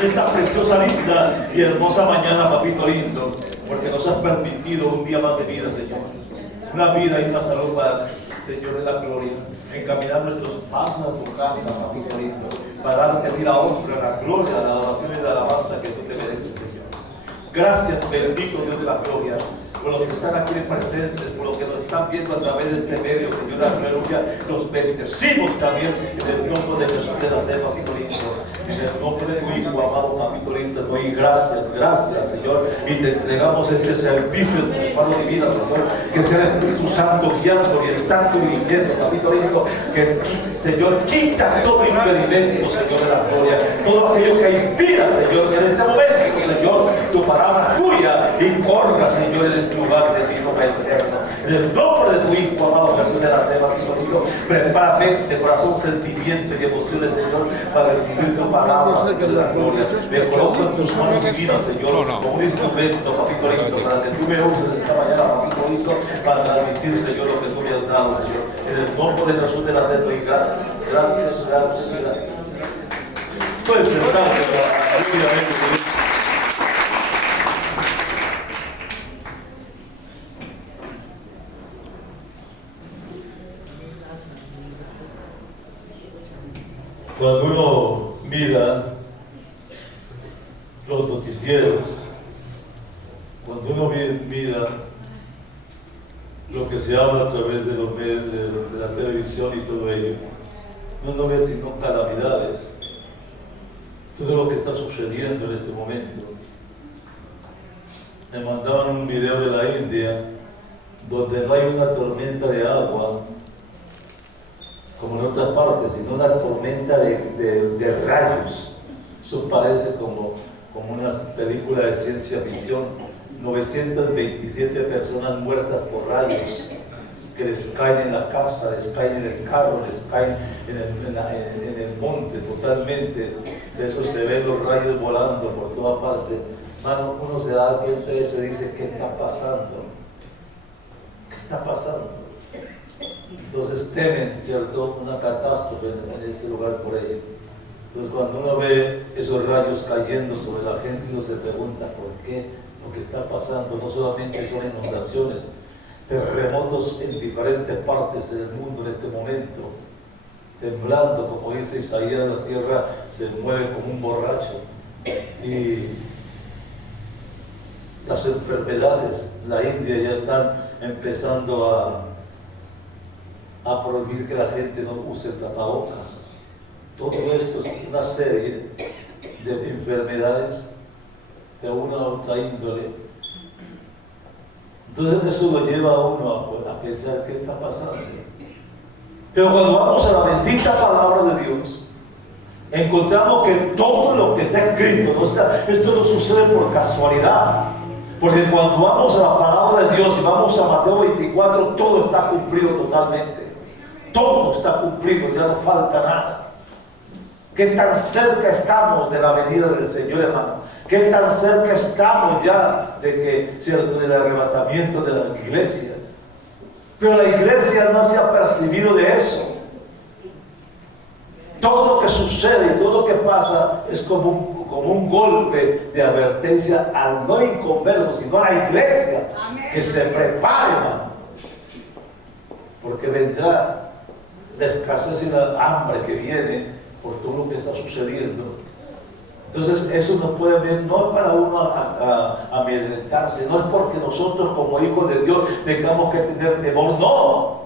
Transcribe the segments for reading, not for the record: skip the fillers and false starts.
en esta preciosa, linda y hermosa mañana, papito lindo, porque nos has permitido un día más de vida, Señor. Una vida y una salud para, Señor, de la gloria. Encaminar nuestros pasos a tu casa, papito lindo, para darte a ti la honra, la gloria, la adoración y la alabanza que tú te mereces, Señor. Gracias, bendito Dios de la gloria, por los que están aquí presentes, por los que nos están viendo a través de este medio, Señor, aleluya. Los bendecimos también en el nombre de Jesús de Nazaret, papito lindo. En el nombre de tu Hijo, amado papito lindo, te doy gracias, gracias, Señor. Y te entregamos este servicio en tus manos divinas, Señor. Que sea el Espíritu Santo guiando, orientando y dirigiendo, papito lindo. Que, Señor, quita todo impedimento, Señor, de la gloria. Todo aquello que inspira, Señor, en este momento, Señor, tu palabra tuya y corra, Señor, en este lugar de ti, nombre eterno. En el nombre de tu Hijo, amado Jesús de la Ceba, papito lindo, prepara mente, corazón, sentimiento y emociones, Señor, para recibir tu palabra, Señor, de la gloria. Me coloco en tus manos divinas, Señor, como un instrumento, papito lindo, para que tú me uses esta mañana, papito lindo, para transmitir, Señor, lo que tú me has dado, Señor. En el nombre de Jesús de la Ceba, y gracias, gracias, gracias, gracias. Puedes sentarse, rápidamente. Cuando uno mira los noticieros, cuando uno mira lo que se habla a través de los medios, de la televisión y todo ello, no ve sino calamidades, todo lo que está sucediendo en este momento. Me mandaban un video de la India donde no hay una tormenta de agua como en otras partes, sino una tormenta de rayos. Eso parece como una película de ciencia ficción. 927 personas muertas por rayos que les caen en la casa, les caen en el carro, les caen en el monte totalmente. Eso se ven los rayos volando por toda parte. Mano, uno se da cuenta y se dice, ¿qué está pasando? ¿Qué está pasando? Entonces temen, ¿cierto?, una catástrofe en ese lugar por ello. Entonces cuando uno ve esos rayos cayendo sobre la gente, uno se pregunta por qué, lo que está pasando. No solamente son inundaciones, terremotos en diferentes partes del mundo en este momento, temblando, como dice Isaías, la tierra se mueve como un borracho. Y las enfermedades, la India ya están empezando a prohibir que la gente no use tapabocas. Todo esto es una serie de enfermedades de una u otra índole. Entonces eso lo lleva a uno a pensar qué está pasando. Pero cuando vamos a la bendita palabra de Dios, encontramos que todo lo que está escrito, esto no sucede por casualidad. Porque cuando vamos a la palabra de Dios y vamos a Mateo 24, todo está cumplido totalmente. Todo está cumplido, ya no falta nada. ¿Qué tan cerca estamos de la venida del Señor, hermano? ¿Qué tan cerca estamos ya del arrebatamiento de la iglesia? Pero la iglesia no se ha percibido de eso. Todo lo que sucede y todo lo que pasa es como un golpe de advertencia al no inconverso, sino a la iglesia. Amén. Que se prepare, hermano, porque vendrá la escasez y la hambre que viene por todo lo que está sucediendo. Entonces eso nos puede ver, no es para uno amedrentarse, no es porque nosotros como hijos de Dios tengamos que tener temor, no,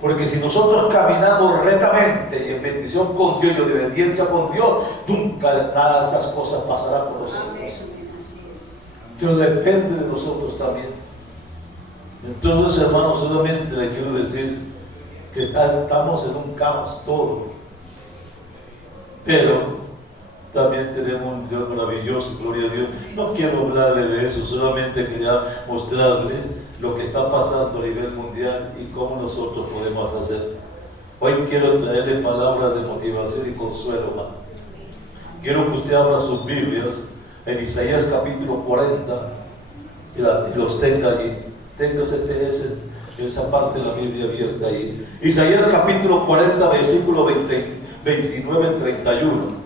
porque si nosotros caminamos rectamente y en bendición con Dios y en obediencia con Dios, nunca nada de estas cosas pasará por nosotros. Pero depende de nosotros también. Entonces, hermanos, solamente le quiero decir que estamos en un caos todo, pero también tenemos un Dios maravilloso, gloria a Dios. No quiero hablarle de eso, solamente quería mostrarle lo que está pasando a nivel mundial y cómo nosotros podemos hacer. Hoy quiero traerle palabras de motivación y consuelo, hermano. Quiero que usted abra sus Biblias en Isaías capítulo 40 y los tenga allí. Tenga esa parte de la Biblia abierta ahí. Isaías capítulo 40, versículo 29 al 31.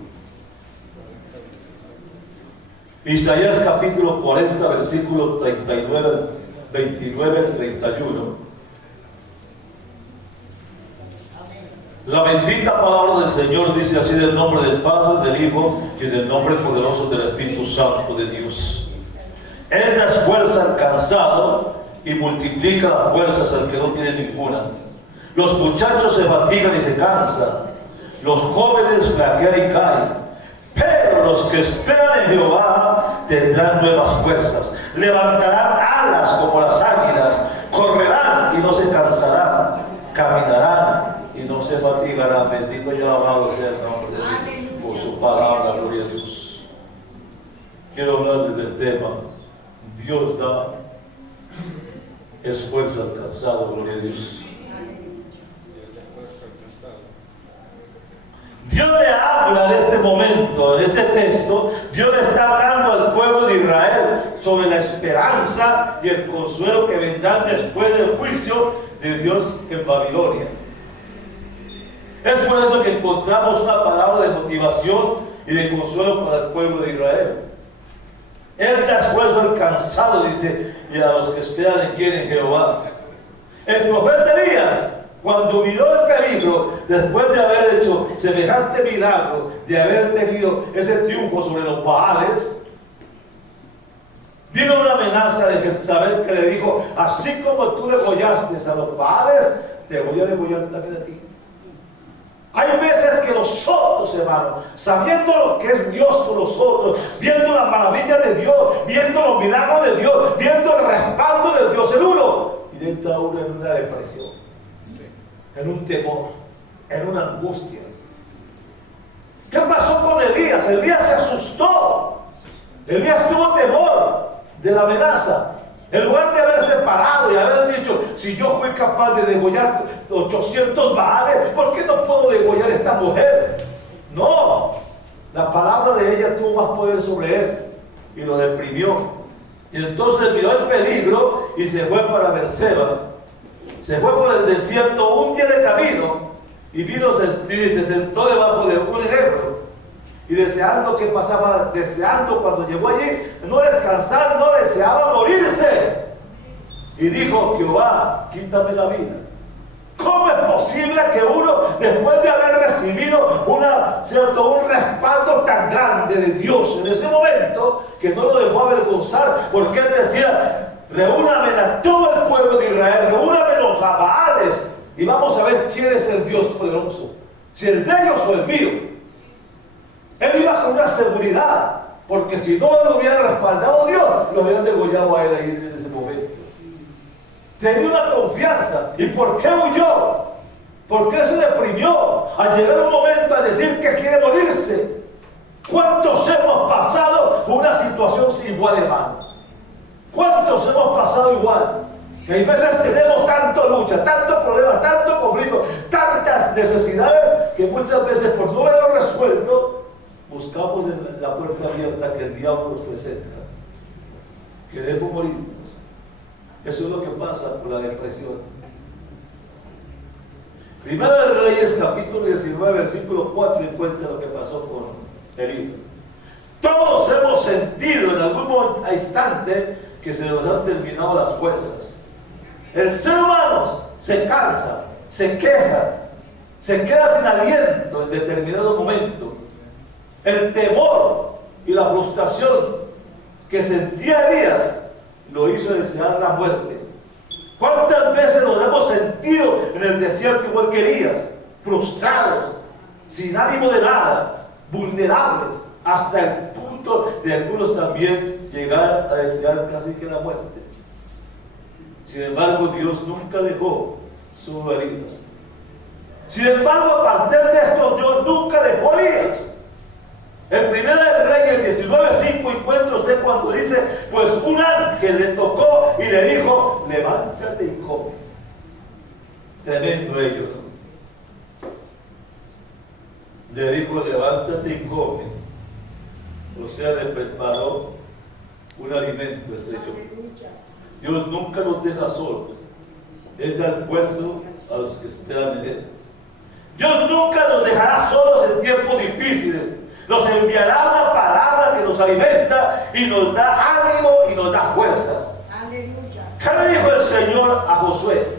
Isaías capítulo 40, versículos 39, 29 al 31. La bendita palabra del Señor dice así: del nombre del Padre, del Hijo y del nombre poderoso del Espíritu Santo de Dios. Él da fuerza al cansado y multiplica las fuerzas al que no tiene ninguna. Los muchachos se fatigan y se cansan, los jóvenes flaquean y caen, pero los que esperan en Jehová tendrán nuevas fuerzas, levantarán alas como las águilas, correrán y no se cansarán, caminarán y no se fatigarán. Bendito y alabado sea el nombre de Dios por su palabra. Gloria a Dios. Quiero hablarles del tema: Dios da esfuerzo al cansado. Gloria a Dios. Dios le habla en este momento, en este texto. Dios le está hablando al pueblo de Israel sobre la esperanza y el consuelo que vendrán después del juicio de Dios en Babilonia. Es por eso que encontramos una palabra de motivación y de consuelo para el pueblo de Israel. Él da esfuerzo al cansado, dice, y a los que esperan en quien, en Jehová. El profeta Elías, cuando miró el peligro, después de haber hecho semejante milagro, de haber tenido ese triunfo sobre los Baales, vino una amenaza de Jezabel que le dijo: así como tú degollaste a los Baales, te voy a degollar también a ti. Hay veces que nosotros, hermanos, sabiendo lo que es Dios con nosotros, viendo las maravillas de Dios, viendo los milagros de Dios, viendo el respaldo de Dios en uno, y entra uno en una depresión, en un temor, en una angustia. ¿Qué pasó con Elías? Elías se asustó. Elías tuvo temor de la amenaza. En lugar de haberse parado y haber dicho: si yo fui capaz de degollar 800 Baales, ¿por qué no puedo degollar a esta mujer? No, la palabra de ella tuvo más poder sobre él y lo deprimió. Y entonces miró el peligro y se fue para Berseba. Se fue por el desierto un día de camino y vino y se sentó debajo de un enebro. Y deseando que pasaba, deseando cuando llegó allí, no descansar, no deseaba morirse. Y dijo: Jehová, quítame la vida. ¿Cómo es posible que uno, después de haber recibido un respaldo tan grande de Dios en ese momento, que no lo dejó avergonzar, porque él decía: reúname a todo el pueblo de Israel, reúname los Baales, y vamos a ver quién es el Dios poderoso, si el de ellos o el mío? Él iba con una seguridad, porque si no lo hubiera respaldado Dios, lo habían degollado a él ahí en ese momento. Tenía una confianza. ¿Y por qué huyó? ¿Por qué se deprimió al llegar un momento a decir que quiere morirse? ¿Cuántos hemos pasado por una situación igual, hermano? ¿Cuántos hemos pasado igual? Que hay veces tenemos tanto lucha, tanto problema, tanto conflicto, tantas necesidades, que muchas veces por no haberlo resuelto, buscamos en la puerta abierta que el diablo nos presenta. Queremos morirnos. Eso es lo que pasa con la depresión. Primera de Reyes, capítulo 19, versículo 4, encuentra lo que pasó con Elías. Todos hemos sentido en algún instante que se nos han terminado las fuerzas. El ser humano se cansa, se queja, se queda sin aliento en determinado momento. El temor y la frustración que sentía Elías lo hizo desear la muerte. ¿Cuántas veces nos hemos sentido en el desierto igual que Elías? Frustrados, sin ánimo de nada, vulnerables, hasta el punto de algunos también llegar a desear casi que la muerte. Sin embargo, Dios nunca dejó solo a Elías. Sin embargo, a partir de esto, Dios nunca dejó a Elías. En Primera de Reyes 19:5 encuentra usted cuando dice: pues un ángel le tocó y le dijo: levántate y come. Tremendo ellos. Le dijo: levántate y come. O sea, le preparó un alimento el Señor. Dios nunca nos deja solos. Él da esfuerzo a los que esperan en Él. Dios nunca nos dejará solos en tiempos difíciles. Nos enviará una palabra que nos alimenta y nos da ánimo y nos da fuerzas. ¿Qué le dijo el Señor a Josué?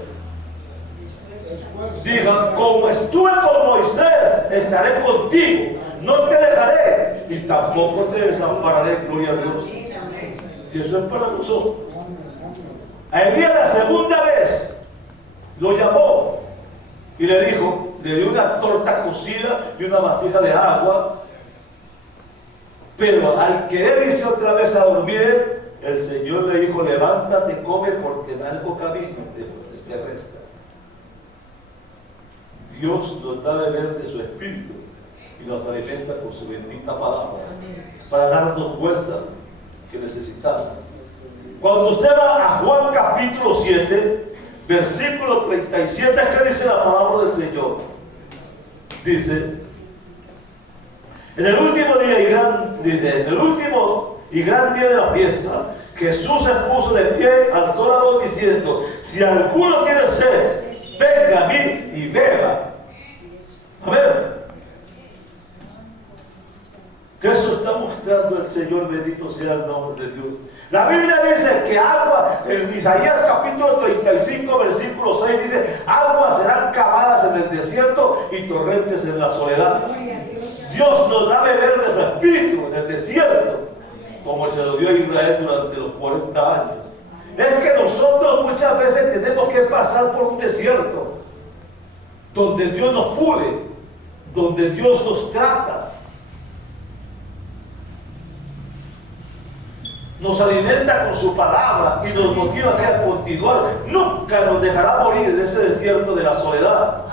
Dijo: como estuve con Moisés, estaré contigo, no te dejaré y tampoco te desampararé. Gloria a Dios. Si eso es para nosotros. A Elías la segunda vez lo llamó y le dijo, le dio una torta cocida y una vasija de agua, pero al querer irse otra vez a dormir, el Señor le dijo: levántate, come, porque largo camino te resta. Dios nos da a beber de su Espíritu y nos alimenta con su bendita palabra para darnos fuerza que necesitamos. Cuando usted va a Juan capítulo 7, versículo 37, ¿qué dice la palabra del Señor? Dice: en el último día en el último y gran día de la fiesta, Jesús se puso de pie, alzó la voz diciendo: si alguno tiene sed, venga a mí y beba. Amén. Que eso está mostrando el Señor, bendito sea el nombre de Dios. La Biblia dice que agua, en Isaías capítulo 35, versículo 6, dice: aguas serán cavadas en el desierto y torrentes en la soledad. Dios nos da a beber de su espíritu en el desierto, como se lo dio a Israel durante los 40 años. Es que nosotros muchas veces tenemos que pasar por un desierto, donde Dios nos pule, donde Dios nos trata, nos alimenta con su palabra y nos motiva a continuar. Nunca nos dejará morir en ese desierto de la soledad.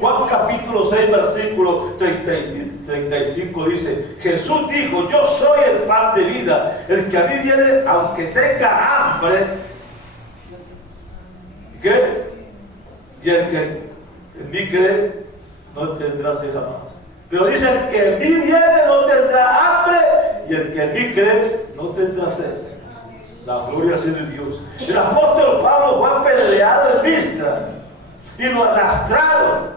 Juan capítulo 6, versículo 35 dice: Jesús dijo: yo soy el pan de vida, el que a mí viene aunque tenga hambre, ¿qué? Y el que en mí cree no tendrá sed jamás. Pero dice: el que en mí viene no tendrá hambre, y el que en mí cree no tendrá sed. La gloria sea de Dios. El apóstol Pablo fue apedreado en Listra y lo arrastraron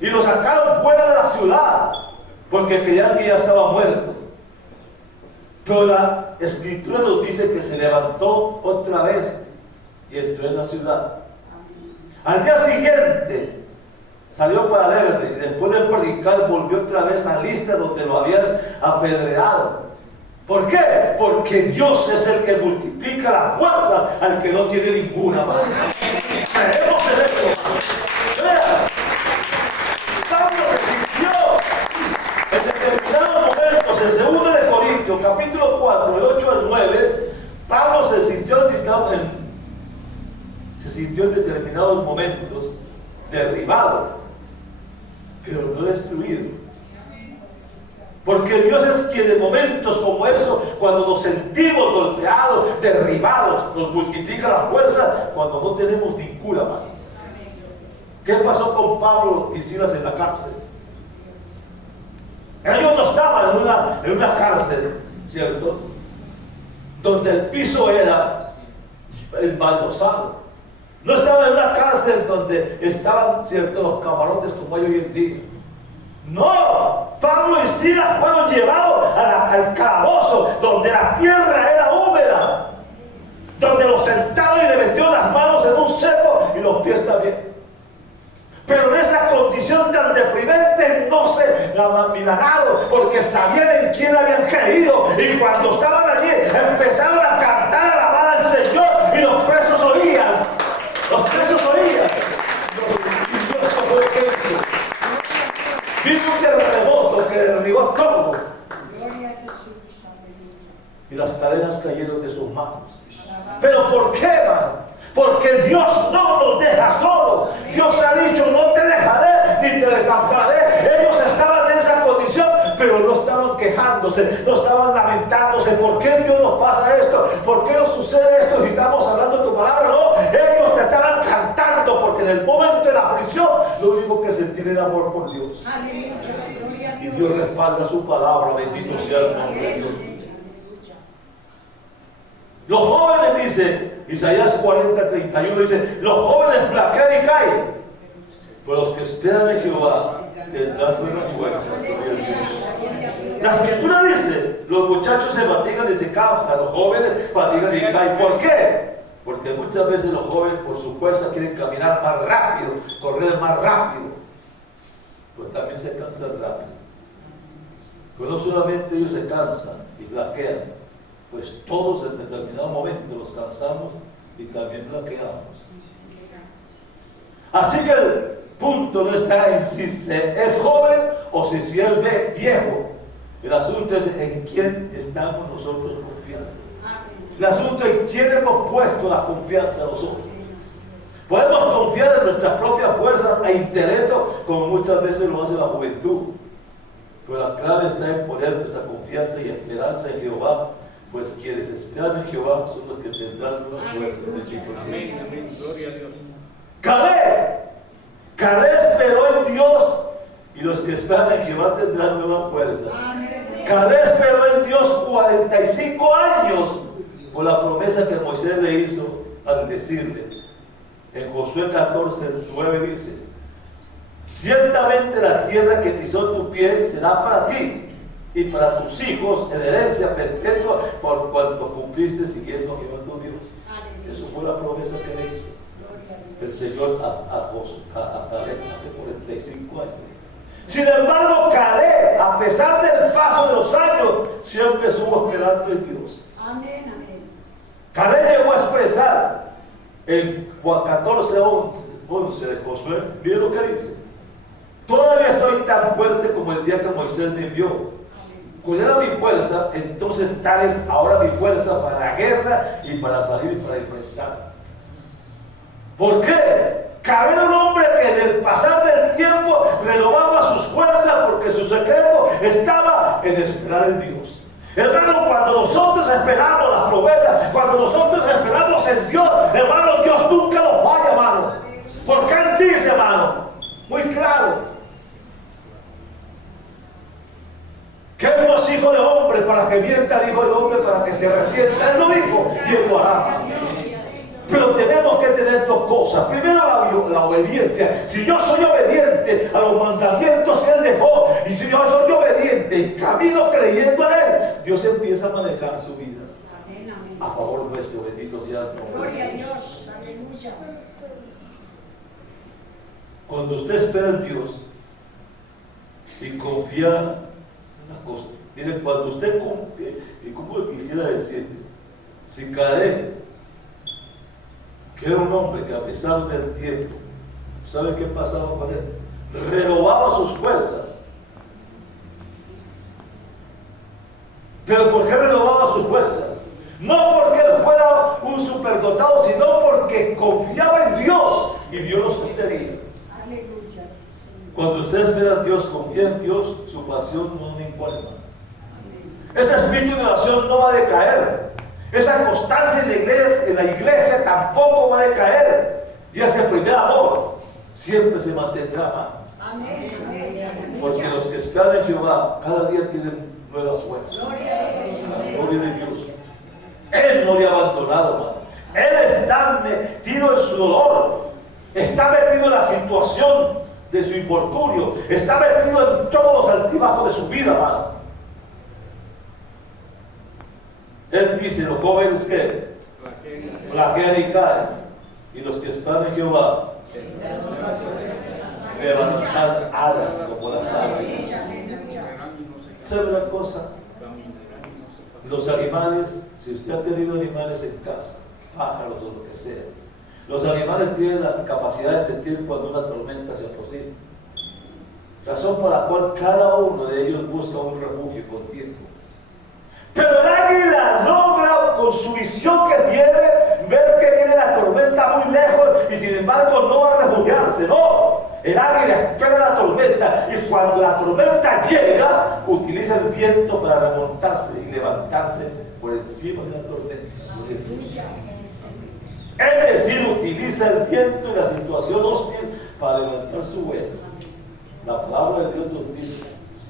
y lo sacaron fuera de la ciudad porque creían que ya estaba muerto. Pero la Escritura nos dice que se levantó otra vez y entró en la ciudad. Al día siguiente salió para Derbe y después de predicar volvió otra vez a Listra, donde lo habían apedreado. ¿Por qué? Porque Dios es el que multiplica la fuerza al que no tiene ninguna. Creemos en eso. Pablo se sintió en determinados momentos, en 2 de Corintios, capítulo 4, el 8 al 9, Pablo se sintió en determinados momentos derribado, pero no destruido. Porque Dios es quien en momentos como eso, cuando nos sentimos golpeados, derribados, nos multiplica la fuerza cuando no tenemos ninguna más. ¿Qué pasó con Pablo y Silas en la cárcel? Ellos no estaban en una cárcel, ¿cierto?, donde el piso era embaldosado. No estaban en una cárcel donde estaban, ¿cierto?, los camarotes como hay hoy en día. No, Pablo y Silas fueron llevados al calabozo, donde la tierra era húmeda, donde los sentaron y le metieron las manos en un cepo y los pies también. Pero en esa condición tan deprimente no se la han milagado, porque sabían en quién habían creído, y cuando estaban allí empezaron a cantar, a alabar al Señor, y los presos oían. Los presos oían. Y Dios fue lo que hizo. Vino un terremoto que derribó todo. Y las cadenas cayeron de sus manos. ¿Pero por qué, hermano? Porque Dios no nos deja solos. Dios ha dicho: no te dejaré ni te desampararé. Ellos estaban en esa condición, pero no estaban quejándose, no estaban lamentándose. ¿Por qué Dios nos pasa esto? ¿Por qué nos sucede esto? Si estamos hablando de tu palabra, no. Ellos te estaban cantando, porque en el momento de la prisión lo único que sentían era amor por Dios. Y Dios respalda su palabra. Bendito sea el nombre de Dios. Los jóvenes, dice Isaías 40, 31, dice: los jóvenes flaquean y caen, pero los que esperan en Jehová tendrán buenas fuerzas. La escritura dice, los muchachos se fatigan y se cansan, los jóvenes fatigan y caen. ¿Por qué? Porque muchas veces los jóvenes por su fuerza quieren caminar más rápido, correr más rápido, pues también se cansan rápido. Pero no solamente ellos se cansan y flaquean, pues todos en determinado momento los cansamos y también flaqueamos. Así que el punto no está en si se es joven o si se es viejo. El asunto es en quién estamos nosotros confiando. El asunto es en quién hemos puesto la confianza nosotros. Podemos confiar en nuestras propias fuerzas e intelecto, como muchas veces lo hace la juventud. Pero la clave está en poner nuestra confianza y esperanza en Jehová, pues quienes esperan en Jehová son los que tendrán unas fuerzas de chico. Amén, amén, gloria a Dios. Caleb esperó en Dios y los que esperan en Jehová tendrán nuevas fuerzas. Caleb esperó en Dios 45 años por la promesa que Moisés le hizo al decirle. En Josué 14:9 dice: ciertamente la tierra que pisó tu pie será para ti y para tus hijos en herencia perpetua por cuanto cumpliste siguiendo a Jehová tu Dios. Eso fue la promesa que le hizo el Señor a Caleb hace 45 años. Sin embargo, Caleb, a pesar del paso de los años, siempre estuvo esperando en Dios. Amén, amén. Caleb llegó a expresar en 14:11 de Josué, miren lo que dice: todavía estoy tan fuerte como el día que Moisés me envió. ¿Cuál era mi fuerza? Entonces tal es ahora mi fuerza para la guerra y para salir y para enfrentar. ¿Por qué? Caleb era un hombre que en el pasar del tiempo renovaba sus fuerzas porque su secreto estaba en esperar en Dios. Hermano, cuando nosotros esperamos las promesas, cuando nosotros esperamos en Dios, hermano, Dios nunca nos falla, hermano. Porque Él dice, hermano, muy claro, que Él no es hijo de hombre para que mienta, hijo de hombre para que se arrepienta. Él lo dijo y Él lo hará. Pero tenemos que tener dos cosas. Primero, la obediencia. Si yo soy obediente a los mandamientos que Él dejó, y si yo soy obediente y camino creyendo en Él, Dios empieza a manejar su vida. Amén, amén. A favor nuestro, bendito sea el nombre. Gloria a Dios, aleluya. Cuando usted espera en Dios y confía en la cosa, miren, cuando usted confía, y como quisiera decir, si Caleb, que era un hombre que a pesar del tiempo, ¿sabe qué pasaba con él? Renovaba sus fuerzas. ¿Pero por qué renovaba sus fuerzas? No porque él fuera un superdotado, sino porque confiaba en Dios y Dios lo sostenía. Aleluya, sí, Señor. Cuando usted espera en Dios, confía en Dios, su pasión no me importa. Ese espíritu de oración no va a decaer. Esa constancia en la iglesia tampoco va a decaer. Y ese primer amor siempre se mantendrá, hermano. Amén, amén. Porque los que esperan en Jehová cada día tienen nuevas fuerzas. Gloria a Dios. La gloria de Dios. Él no le ha abandonado, hermano. Él está metido en su dolor. Está metido en la situación de su infortunio. Está metido en todos los altibajos de su vida, hermano. Él dice, los jóvenes que flaquean y caen, y los que esperan en Jehová levantan alas como las aves. ¿Sabe una cosa? Los animales, si usted ha tenido animales en casa, pájaros o lo que sea, los animales tienen la capacidad de sentir cuando una tormenta se aproxima. Razón por la cual cada uno de ellos busca un refugio con tiempo. Pero el águila logra con su visión que tiene ver que viene la tormenta muy lejos y sin embargo no va a refugiarse, no. El águila espera la tormenta y cuando la tormenta llega utiliza el viento para remontarse y levantarse por encima de la tormenta. Es decir, utiliza el viento y la situación hostil para levantar su vuelo. La palabra de Dios nos dice,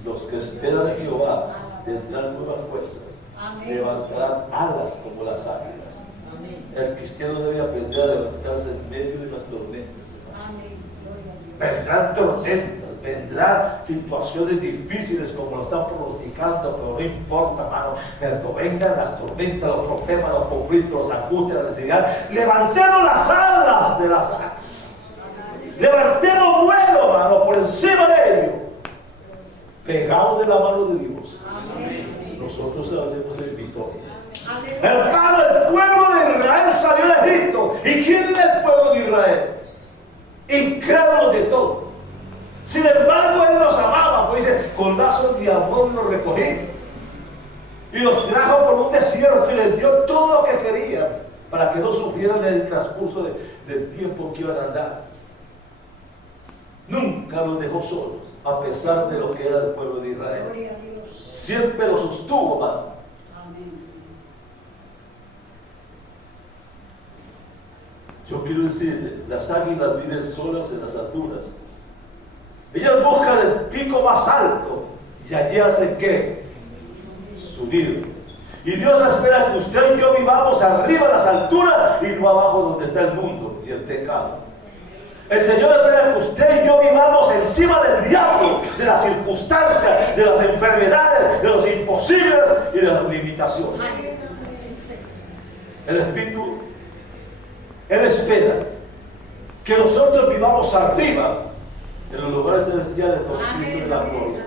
los que esperan en Jehová tendrán nuevas fuerzas. Amén. Levantarán alas como las águilas. Amén. El cristiano debe aprender a levantarse en medio de las tormentas. Amén. Gloria a Dios. Vendrán tormentas, vendrán situaciones difíciles como lo están pronosticando, pero no importa, hermano. Cuando vengan las tormentas, los problemas, los conflictos, los angustias, la necesidad, levantemos las alas de las alas. Levantemos vuelo, hermano, por encima de ellos, pegados de la mano de Dios. Nosotros saldremos en victoria. Hermano, el pueblo de Israel salió de Egipto. ¿Y quién era el pueblo de Israel? Incrédulos de todo. Sin embargo, Él los amaba, pues dice, con lazos de amor los recogí y los trajo por un desierto y les dio todo lo que querían para que no sufrieran en el transcurso del tiempo que iban a andar. Nunca los dejó solos, a pesar de lo que era el pueblo de Israel. Gloria a Dios. Siempre los sostuvo, hermano. Amén. Yo quiero decirle, las águilas viven solas en las alturas. Ellas buscan el pico más alto y allí hacen ¿qué? Su nido. Y Dios espera que usted y yo vivamos arriba de las alturas y no abajo donde está el mundo y el pecado. El Señor espera que usted y yo vivamos encima del diablo, de las circunstancias, de las enfermedades, de los imposibles y de las limitaciones. El Espíritu, Él espera que nosotros vivamos arriba en los lugares celestiales con Cristo en la gloria.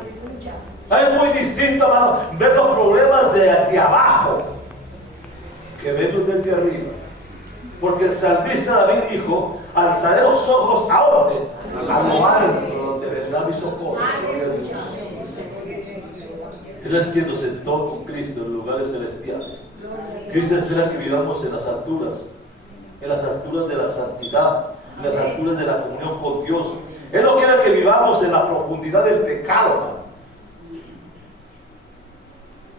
Es muy distinto, hermano, ver los problemas de abajo que verlos desde arriba. Porque el salmista David dijo, alzaré los ojos ¿a dónde? A lo alto, donde vendrá mi socorro. Él es quien nos sentó con Cristo en lugares celestiales. Cristo espera que vivamos en las alturas de la santidad, en las alturas de la comunión con Dios. Él no quiere que vivamos en la profundidad del pecado, hermano.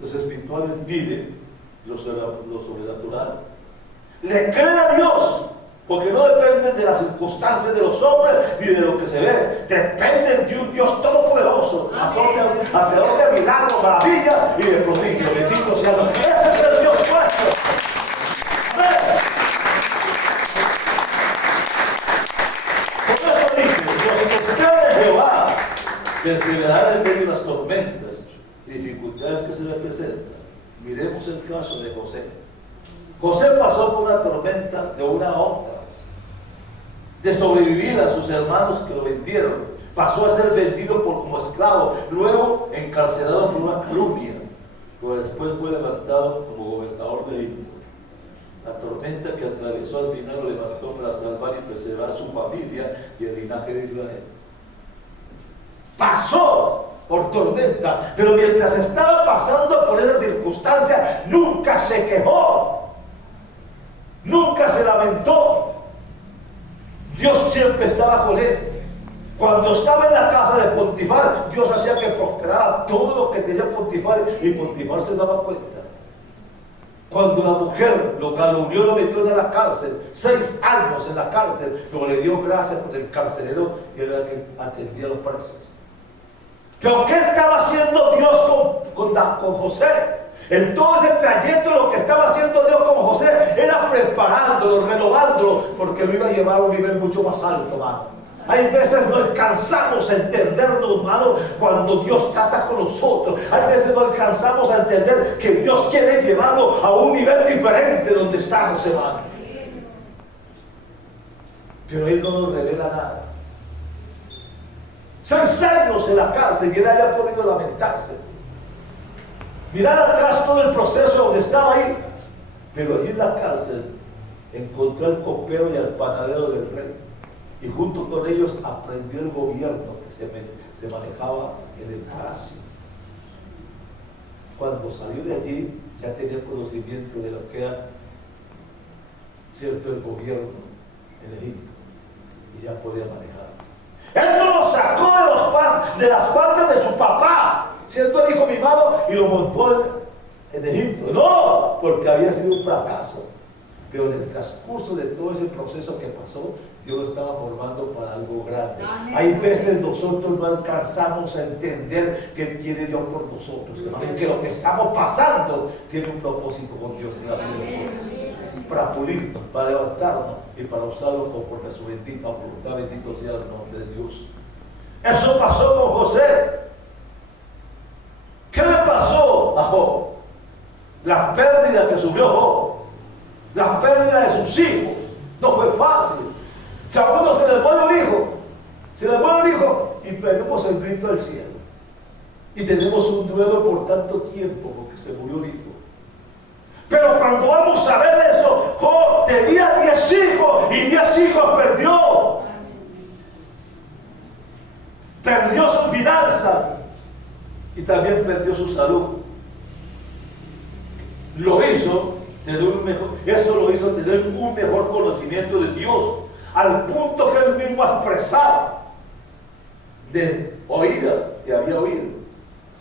Los espirituales viven lo sobrenatural. Le creen a Dios, porque no dependen de las circunstancias de los hombres ni de lo que se ve. Dependen de un Dios todopoderoso, hacedor de milagros, maravillas y de prodigios. Bendito sea Dios. Ese es el Dios nuestro. Amén. Por eso dice, los que esperan en Jehová perseverarán en medio de las tormentas y dificultades que se le presentan. Miremos el caso de José. José pasó por una tormenta de una a otra, de sobrevivir a sus hermanos que lo vendieron. Pasó a ser vendido como esclavo, luego encarcelado por una calumnia, pero después fue levantado como gobernador de Egipto. La tormenta que atravesó al final lo levantó para salvar y preservar su familia y el linaje de Israel. Pasó por tormenta, pero mientras estaba pasando por esa circunstancia, nunca se quejó. Nunca se lamentó. Dios siempre estaba con él. Cuando estaba en la casa de Potifar, Dios hacía que prosperara todo lo que tenía Potifar y Potifar se daba cuenta. Cuando la mujer lo calumnió, lo metió en la cárcel, 6 años en la cárcel, pero le dio gracias con el carcelero y era el que atendía a los presos. Pero ¿qué estaba haciendo Dios con José? En todo ese trayecto lo que estaba haciendo Dios con José era preparándolo, renovándolo, porque lo iba a llevar a un nivel mucho más alto, hermano. Hay veces no alcanzamos a entendernos, hermano, cuando Dios trata con nosotros. Hay veces no alcanzamos a entender que Dios quiere llevarnos a un nivel diferente donde estamos, hermano. Pero Él no nos revela nada. 6 años en la cárcel y Él haya podido lamentarse. Mirar atrás todo el proceso donde estaba ahí, pero allí en la cárcel encontró al copero y al panadero del rey, y junto con ellos aprendió el gobierno que se manejaba en el palacio. Cuando salió de allí ya tenía conocimiento de lo que era cierto el gobierno en Egipto y ya podía manejar. Él no lo sacó de las partes de su papá, siendo el hijo mimado, y lo montó en Egipto. No, porque había sido un fracaso. Pero en el transcurso de todo ese proceso que pasó, Dios lo estaba formando para algo grande. Amén. Hay veces nosotros no alcanzamos a entender qué tiene Dios por nosotros. Que lo que estamos pasando tiene un propósito con Dios en la vida de nosotros. Para pulirnos, para levantarnos y para usarlo conforme a su bendita voluntad. Bendito sea el nombre de Dios. Eso pasó con José. ¿Qué le pasó a Job? La pérdida que sufrió Job, la pérdida de sus hijos, no fue fácil. Si a uno se le muere un hijo, y perdemos el grito del cielo. Y tenemos un duelo por tanto tiempo porque se murió el hijo. Pero cuando vamos a ver eso, Job tenía 10 hijos y 10 hijos perdió. Perdió sus finanzas y también perdió su salud. Eso lo hizo tener un mejor conocimiento de Dios, al punto que él mismo expresaba: de oídas te había oído,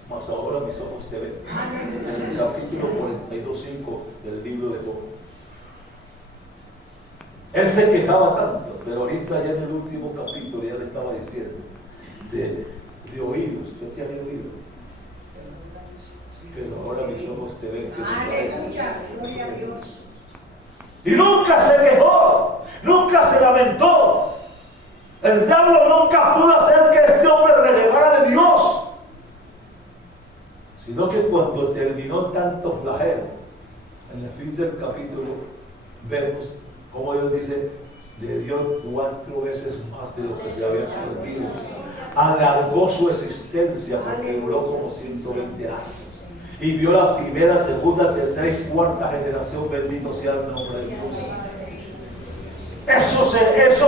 mas ahora mis ojos te ven. En el capítulo 42:5 del libro de Job. Él se quejaba tanto, pero ahorita ya en el último capítulo ya le estaba diciendo de oídos, yo te había oído, pero ahora mis ojos te ven. Aleluya, gloria a Dios. Y nunca se quejó, nunca se lamentó. El diablo nunca pudo hacer que este hombre renegara de Dios, sino que cuando terminó tanto flagelo, en el fin del capítulo vemos como Dios dice: le dio 4 veces más de lo que se había perdido. Alargó su existencia porque duró como 120 años. Y vio la primera, segunda, tercera y cuarta generación. Bendito sea el nombre de Dios. Eso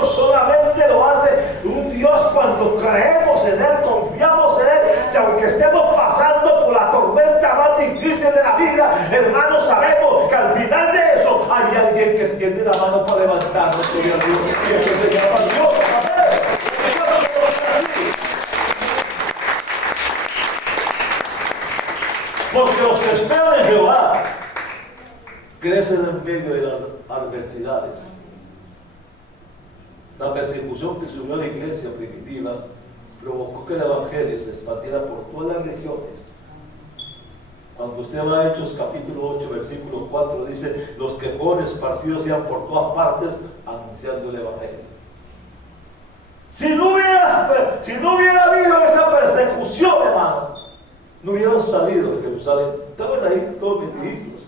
solamente lo hace un Dios cuando creemos en Él, confiamos en Él. Y aunque estemos pasando por la tormenta más difícil de la vida, hermanos, sabemos que al final de eso hay alguien que extiende la mano para levantarnos. Y eso se llama Dios. Amén. Porque los que esperan en Jehová crecen en medio de las adversidades. La persecución que subió a la iglesia primitiva provocó que el evangelio se expandiera por todas las regiones. Cuando usted va a Hechos capítulo 8 versículo 4, dice: los que fueron esparcidos iban por todas partes anunciando el evangelio. Si no hubiera habido esa persecución, hermano, no hubieran salido de Jerusalén. Estaban ahí todos metiditos.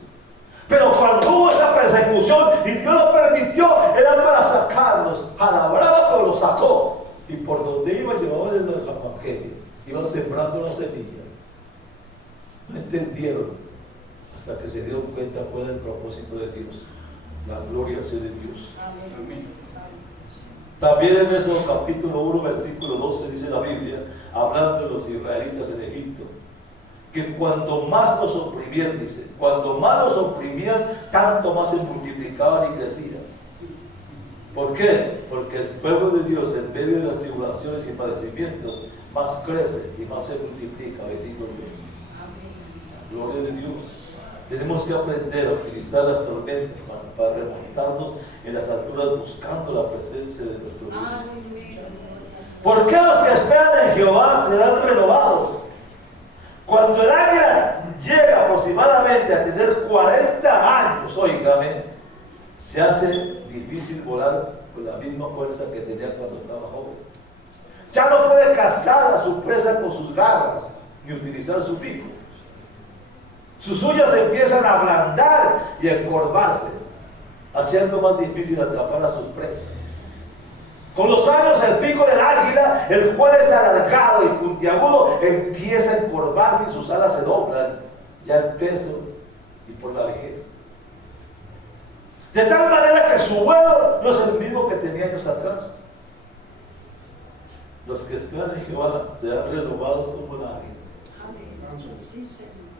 Pero cuando hubo esa persecución y Dios lo permitió, era para sacarlos a la brava, pero los sacó. Y por donde iba, llevaban el evangelio. Iban sembrando la semilla. No entendieron hasta que se dieron cuenta cuál era el propósito de Dios. La gloria sea de Dios. Amén. También en ese capítulo 1, versículo 12, dice la Biblia, hablando de los israelitas en Egipto, que cuando más los oprimían, dice, cuando más los oprimían, tanto más se multiplicaban y crecían. ¿Por qué? Porque el pueblo de Dios, en medio de las tribulaciones y padecimientos, más crece y más se multiplica. Bendito Dios. Gloria de Dios. Tenemos que aprender a utilizar las tormentas para remontarnos en las alturas, buscando la presencia de nuestro Dios. ¿Por qué los que esperan en Jehová serán renovados? Cuando el águila llega aproximadamente a tener 40 años, óigame, se hace difícil volar con la misma fuerza que tenía cuando estaba joven. Ya no puede cazar a su presa con sus garras ni utilizar su pico. Sus uñas empiezan a ablandar y a encorvarse, haciendo más difícil atrapar a sus presas. Con los años, el pico del águila, el cual es alargado y puntiagudo, empieza a encorvarse y sus alas se doblan, ya el peso y por la vejez. De tal manera que su vuelo no es el mismo que tenía años atrás. Los que esperan en Jehová serán renovados como el águila.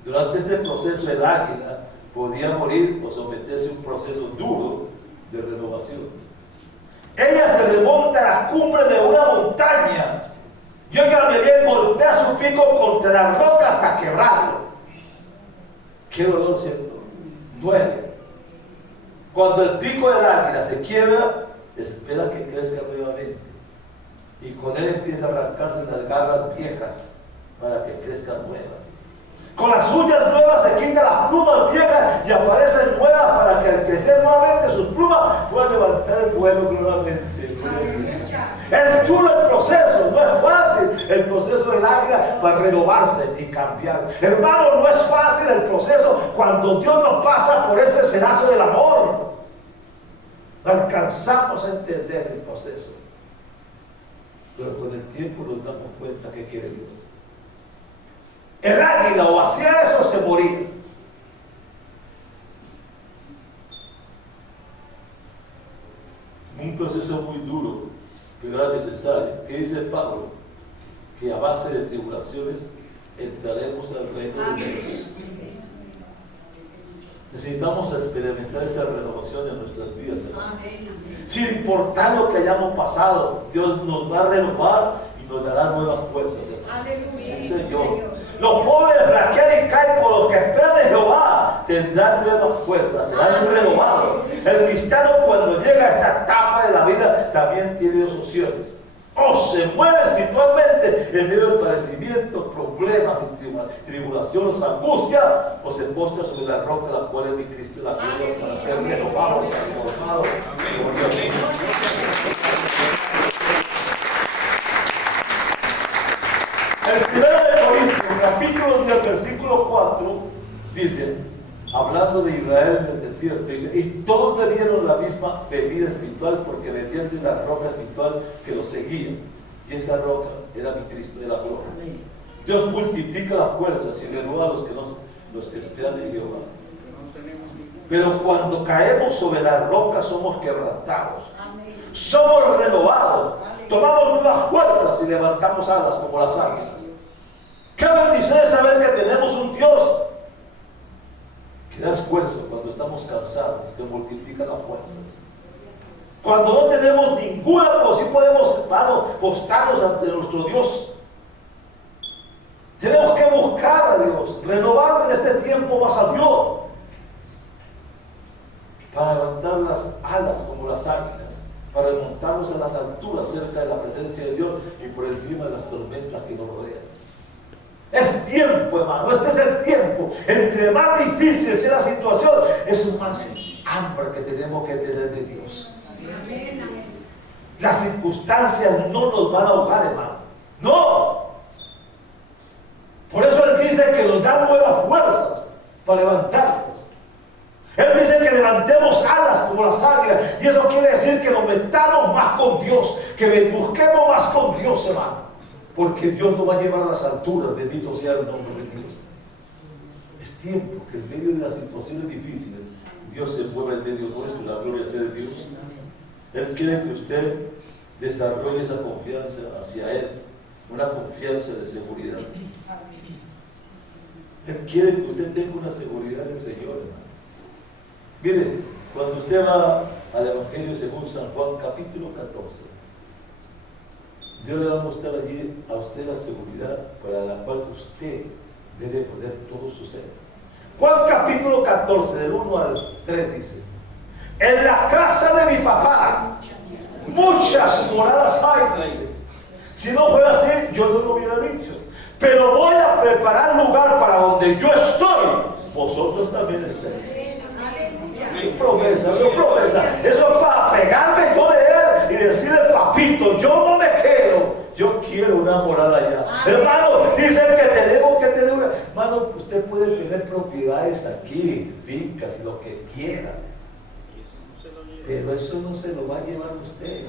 Durante este proceso, el águila podía morir o someterse a un proceso duro de renovación. Ella se remonta a la cumbre de una montaña y, óigame bien, golpea su pico contra la roca hasta quebrarlo. Qué dolor, ¿cierto? Duele. Cuando el pico del águila se quiebra, espera que crezca nuevamente y con él empieza a arrancarse las garras viejas para que crezcan nuevas. Con las uñas nuevas se quitan las plumas viejas y aparecen nuevas para que al crecer nuevamente sus plumas puedan levantar el vuelo nuevamente. Es duro el proceso, no es fácil. el proceso del águila para renovarse y cambiar. Hermano, no es fácil el proceso cuando Dios nos pasa por ese cedazo del amor. Alcanzamos a entender el proceso, pero con el tiempo nos damos cuenta que quiere Dios. El águila o hacía eso o se moría. Un proceso muy duro, pero era necesario. ¿Qué dice Pablo? Que a base de tribulaciones entraremos al reino de Dios. Necesitamos experimentar esa renovación en nuestras vidas, hermano. Sin importar lo que hayamos pasado, Dios nos va a renovar y nos dará nuevas fuerzas, hermano. Sí, Señor. Los jóvenes flaquean y caen, por los que esperan de Jehová tendrán nuevas fuerzas, serán renovados. El cristiano, cuando llega a esta etapa de la vida, también tiene dos opciones: o se muere espiritualmente en medio del padecimiento, problemas, tribulaciones, angustia, o se postra sobre la roca, la cual es mi Cristo, la gloria, para ser renovados, transformados. El 1 de Corintios, capítulo 10, versículo 4, dice, hablando de Israel en el desierto, dice: y todos bebieron la misma bebida espiritual, porque bebían de la roca espiritual que los seguía, y esa roca era mi Cristo de la gloria. Dios multiplica las fuerzas y renueva a los que esperan en Jehová. Pero cuando caemos sobre la roca somos quebrantados, somos renovados, tomamos nuevas fuerzas y levantamos alas como las águilas. Qué bendición es saber que tenemos un Dios que da esfuerzo cuando estamos cansados, que multiplica las fuerzas. Cuando no tenemos ninguna, pues sí podemos, hermano, postrarnos ante nuestro Dios. Tenemos que buscar a Dios, renovar en este tiempo más a Dios, para levantar las alas como las águilas, para remontarnos a las alturas cerca de la presencia de Dios y por encima de las tormentas que nos rodean. Es tiempo, hermano, este es el tiempo. Entre más difícil sea la situación, es más hambre que tenemos que tener de Dios. Las circunstancias no nos van a ahogar, hermano. No. Por eso Él dice que nos da nuevas fuerzas para levantarnos. Él dice que levantemos alas como las águilas. Y eso quiere decir que nos metamos más con Dios, que busquemos más con Dios, hermano. Porque Dios nos va a llevar a las alturas, bendito sea el nombre de Dios. Es tiempo que en medio de las situaciones difíciles, Dios se mueva en medio nuestro, la gloria sea de Dios. Él quiere que usted desarrolle esa confianza hacia Él, una confianza de seguridad. Él quiere que usted tenga una seguridad en el Señor, hermano. Mire, cuando usted va al Evangelio según San Juan, capítulo 14, Dios le va a mostrar allí a usted la seguridad para la cual usted debe poner todo su ser. Juan capítulo 14, del 1 al 3 dice: en la casa de mi papá muchas moradas hay, dice. Si no fuera así, yo no lo hubiera dicho. Pero voy a preparar lugar para donde yo estoy, vosotros también estéis. Su promesa, su promesa. Eso es para pegarme yo de Él y decirle: papito, yo no me quedo, yo quiero una morada allá. Hermano, dicen que tenemos que tener una. Hermano, usted puede tener propiedades aquí, fincas, lo que quiera, pero eso no se lo va a llevar usted.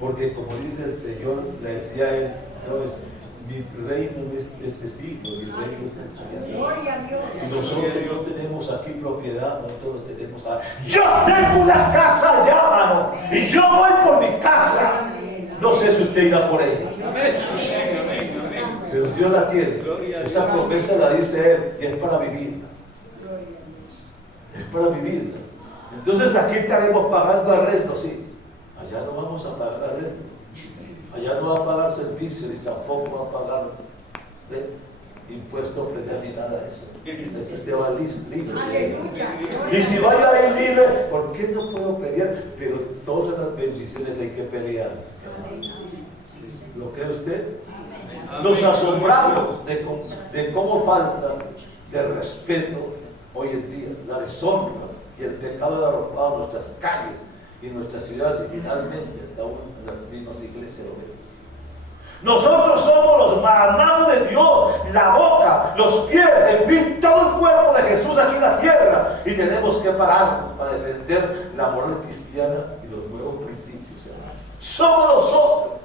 Porque como dice el Señor, le decía a él: no, mi reino no es de este siglo, mi reino es de este siglo. Y nosotros no tenemos aquí propiedad, nosotros tenemos aquí. Yo tengo una casa allá, mano, y yo voy por mi casa. No sé si usted irá por ella, pero Dios la tiene. Esa promesa la dice Él, y es para vivirla. Es para vivirla. Entonces aquí estaremos pagando arrendo, sí. Allá no vamos a pagar arrendo. Allá no va a pagar servicio, ni tampoco va a pagar impuesto predial ni nada de eso. Usted va libre. Y si vaya a ir libre, ¿por qué no puedo pelear? Pero todas las bendiciones hay que pelearlas. ¿Lo cree usted? Nos asombramos de cómo falta de respeto hoy en día, la deshonra y el pecado de arropado en nuestras calles y en nuestras ciudades, y finalmente hasta aún en las mismas iglesias lo vemos. Nosotros somos las manos de Dios, la boca, los pies, en fin, todo el cuerpo de Jesús aquí en la tierra. Y tenemos que pararnos para defender la moral cristiana y los nuevos principios, hermano. Somos nosotros.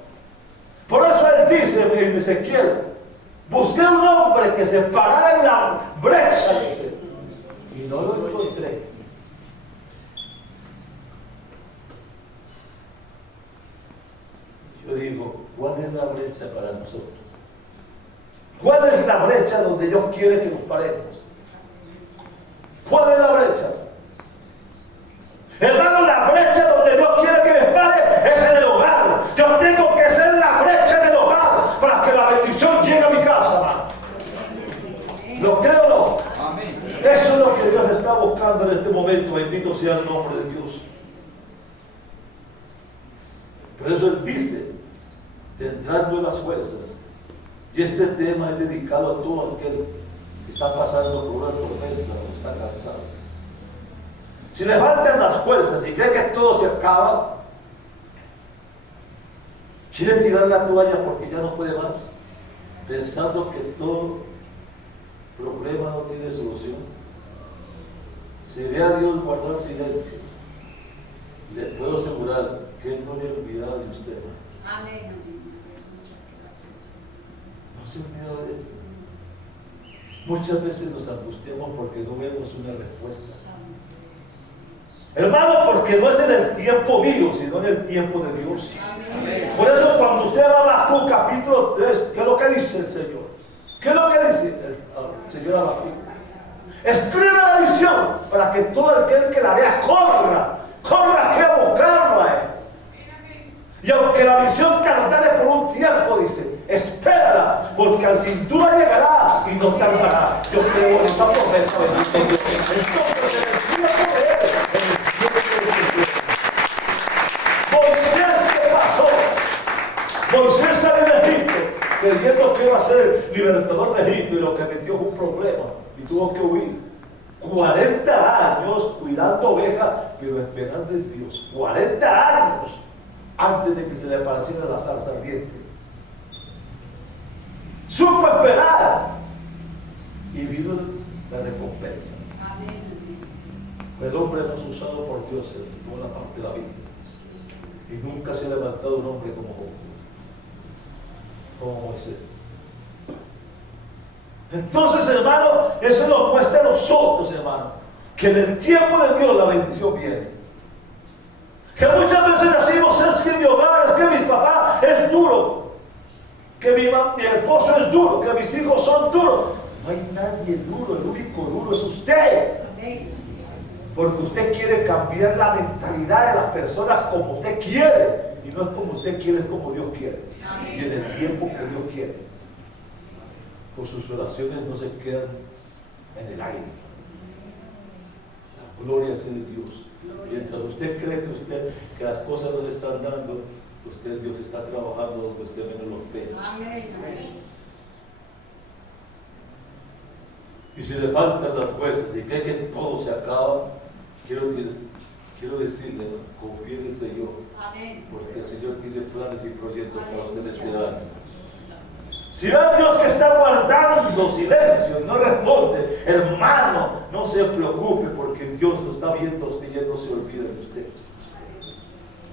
Por eso él dice en Ezequiel: busqué un hombre que se parara en la brecha, dice, y no lo encontré. Yo digo, ¿cuál es la brecha para nosotros? ¿Cuál es la brecha donde Dios quiere que nos paremos? ¿Cuál es la brecha? Hermano, la brecha donde Dios quiere que me pare es en el hogar. Yo tengo que ser la brecha en el hogar para que la bendición llegue a mi casa, hermano. ¿Lo creo o no? Eso es lo que Dios está buscando en este momento. Bendito sea el nombre de Dios. Por eso Él dice: tendrán nuevas fuerzas. Y este tema es dedicado a todo aquel que está pasando por una tormenta o está cansado. Si le faltan las fuerzas y cree que todo se acaba, quiere tirar la toalla porque ya no puede más, pensando que todo problema no tiene solución, se ve a Dios guardar silencio. Le puedo asegurar que Él no le ha olvidado de usted. Amén. No se olvida de Él. Muchas veces nos angustiamos porque no vemos una respuesta. Hermano, porque no es en el tiempo mío, sino en el tiempo de Dios. Amén. Por eso cuando usted va a Habacuc capítulo 3, ¿qué es lo que dice el Señor? ¿Qué es lo que dice el Señor Habacuc? Escribe la visión para que todo aquel que la vea corra aquí a buscarlo a Él. Y aunque la visión tardare por un tiempo, dice, espérala, porque al sin duda llegará y no tardará. Yo creo en esa promesa, bendito Dios. Entonces, en el tiempo de Él, en el tiempo del Señor. Moisés, ¿qué pasó? Moisés salió de Egipto creyendo que iba a ser libertador de Egipto, y lo que metió fue un problema y tuvo que huir. 40 años cuidando ovejas, pero esperando en Dios. 40 años antes de que se le apareciera la zarza ardiente. Supo esperar y vino la recompensa. El hombre no es usado por Dios en toda la parte de la vida, y nunca se ha levantado un hombre como Moisés. Entonces, hermano, eso nos muestra a nosotros, hermano, que en el tiempo de Dios la bendición viene. Que muchas veces decimos: es que mi hogar, es que mi papá es duro, que mi esposo es duro, que mis hijos son duros. No hay nadie duro, el único duro es usted. Porque usted quiere cambiar la mentalidad de las personas como usted quiere, y no es como usted quiere, es como Dios quiere. Y en el tiempo que Dios quiere. Pues sus oraciones no se quedan en el aire. La gloria sea de Dios. Mientras usted cree que las cosas no se están dando, Dios está trabajando donde usted menos lo ve. Amén. Y si le faltan las fuerzas y cree que todo se acaba, quiero decirle, ¿no? Confíe en el Señor. Amén. Porque el Señor tiene planes y proyectos para usted este año. Si ve a Dios que está guardando silencio, no responde, hermano, no se preocupe, porque Dios lo está viendo a usted y Él no se olvida de usted.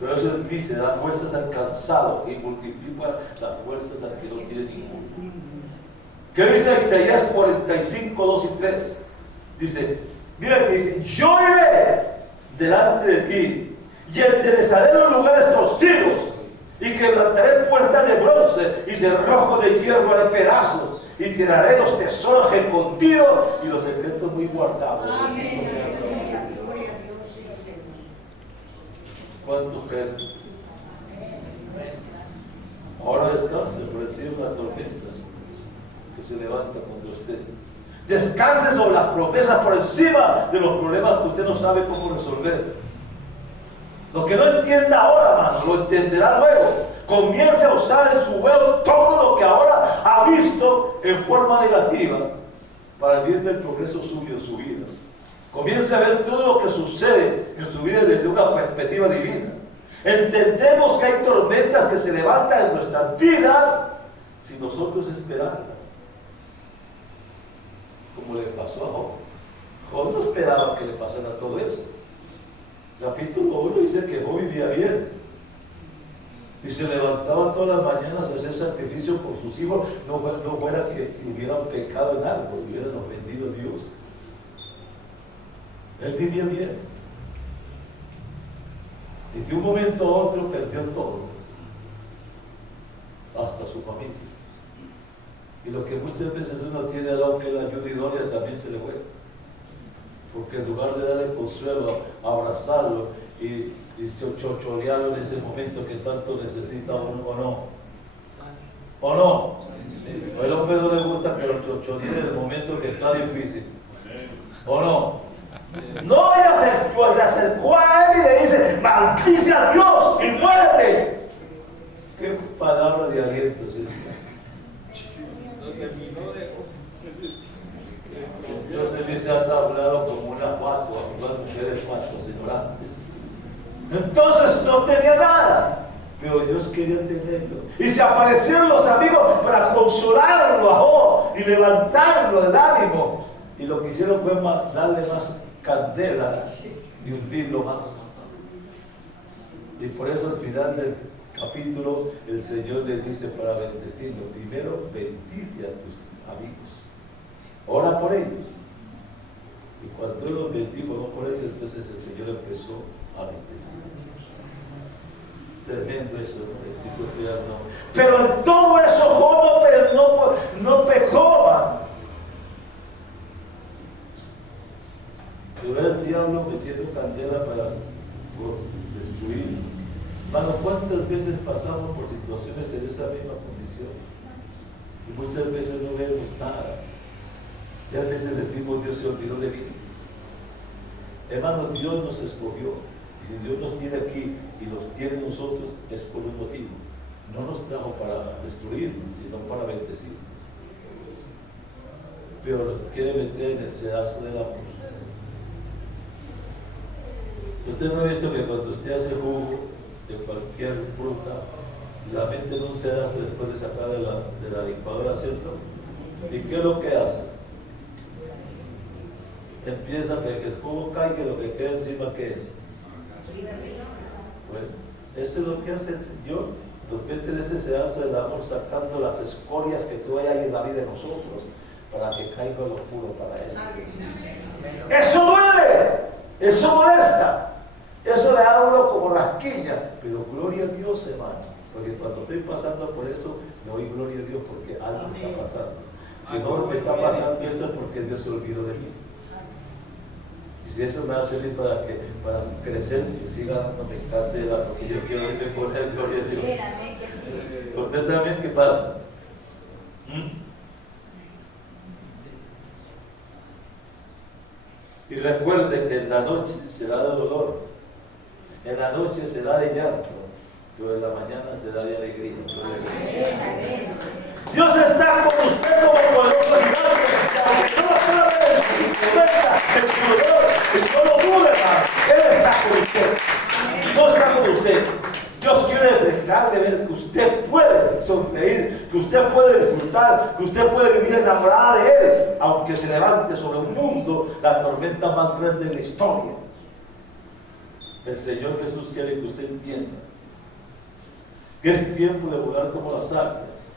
Pero eso Él dice: da fuerzas al cansado y multiplica las fuerzas al que no tiene ninguno. ¿Qué dice Isaías 45, 2 y 3? Dice, mira que dice: yo iré delante de ti y enderezaré los lugares torcidos, y quebrantaré puertas de bronce y cerrojos de hierro haré pedazos, y tiraré los tesoros escondidos y los secretos muy guardados. Amén. Gloria a Dios, sí, Señor. ¿Cuántos creen? Ahora descanse por encima de la tormenta que se levanta contra usted. Descanse sobre las promesas por encima de los problemas que usted no sabe cómo resolver. Lo que no entienda ahora, hermano, lo entenderá luego. Comience a usar en su vuelo todo lo que ahora ha visto en forma negativa para el bien del progreso suyo en su vida. Comience a ver todo lo que sucede en su vida desde una perspectiva divina. Entendemos que hay tormentas que se levantan en nuestras vidas si nosotros esperáramos, como le pasó a Job. Job no esperaba que le pasara todo eso. Capítulo 1 dice que Job vivía bien y se levantaba todas las mañanas a hacer sacrificio por sus hijos, no fuera que si hubieran pecado en algo, hubieran ofendido a Dios. Él vivía bien y de un momento a otro perdió todo, hasta su familia. Y lo que muchas veces uno tiene al lado que la ayuda idónea también se le fue, porque en lugar de darle consuelo, abrazarlo y chochorearlo en ese momento que tanto necesita uno, o no. El hombre no le gusta que lo chochoreen en el momento que está difícil, o no. No, ella se acercó a él y le dice: maldice a Dios y muérete. Qué palabra de aliento es esta. Dios en mí se has hablado como una fatua, las mujeres fatuas ignorantes. Entonces no tenía nada, pero Dios quería tenerlo. Y se aparecieron los amigos para consolarlo a Job y levantarlo del ánimo. Y lo que hicieron fue darle más candela y hundirlo más. Y por eso al final del capítulo el Señor le dice para bendecirlo: primero bendice a tus amigos, ora por ellos. Y cuando él los bendijo, no por ellos, entonces el Señor empezó a bendecir. Tremendo eso, ¿no? Bendito sea el nombre. Pero en todo eso Job no pecó, man. Pero era el diablo metiendo candela para destruirlo. Hermano, ¿cuántas veces pasamos por situaciones en esa misma condición? Y muchas veces no vemos nada. Ya a veces decimos: Dios se olvidó de mí. Hermanos, Dios nos escogió. Y si Dios nos tiene aquí y los tiene nosotros, es por un motivo. No nos trajo para destruirnos, sino para bendecirnos. Pero nos quiere meter en el sedazo del amor. Usted no ha visto que cuando usted hace jugo de cualquier fruta, la mete en un sedazo después de sacar de la licuadora, ¿cierto? ¿Y qué es lo que hace? Empieza a que el jugo caiga y lo que queda encima, ¿qué es? Bueno, eso es lo que hace el Señor. Nos mete en ese sedazo del amor, sacando las escorias que todavía hay en la vida de nosotros, para que caiga lo puro para Él. Eso duele, eso molesta, eso le da a uno como rasquiña, pero gloria a Dios, hermano, porque cuando estoy pasando por eso, me doy gloria a Dios porque algo está pasando. Si no me está pasando eso, es porque Dios se olvidó de mí. Y si eso me va a servir para crecer y siga dándome candela, porque yo quiero irme con Él, gloria a Dios. ¿Usted también qué pasa? Y recuerde que en la noche será de dolor, en la noche será de llanto, pero en la mañana será de alegría. Dios está con usted como poderoso gigante, aunque no lo pueda ver en su fuerza, en su dolor, y no lo dude más. Él está con usted. Dios está con usted. Dios quiere dejar de ver que usted puede sonreír, que usted puede disfrutar, que usted puede vivir enamorada de Él, aunque se levante sobre un mundo la tormenta más grande de la historia. El Señor Jesús quiere que usted entienda que es tiempo de volar como las águilas